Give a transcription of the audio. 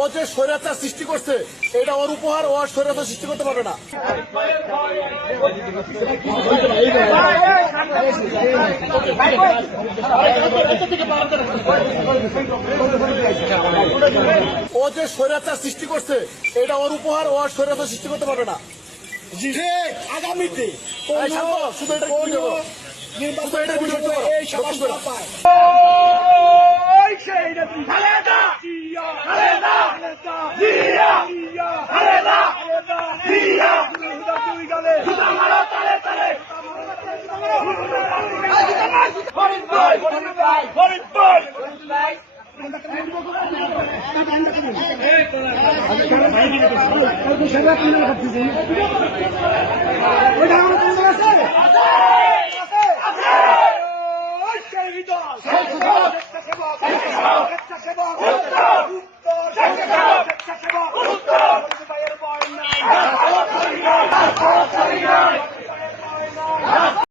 ও যে স্বৈরাচার সৃষ্টি করছে এটা ওর উপহার, ও স্বৈরাচার সৃষ্টি করতে পারবে না। ও যে স্বৈরাচার সৃষ্টি করছে এটা ওর উপহার, ও স্বৈরাচার সৃষ্টি করতে পারবে না। আগামীতে শুধু এটা এই স্বেচ্ছাসেবক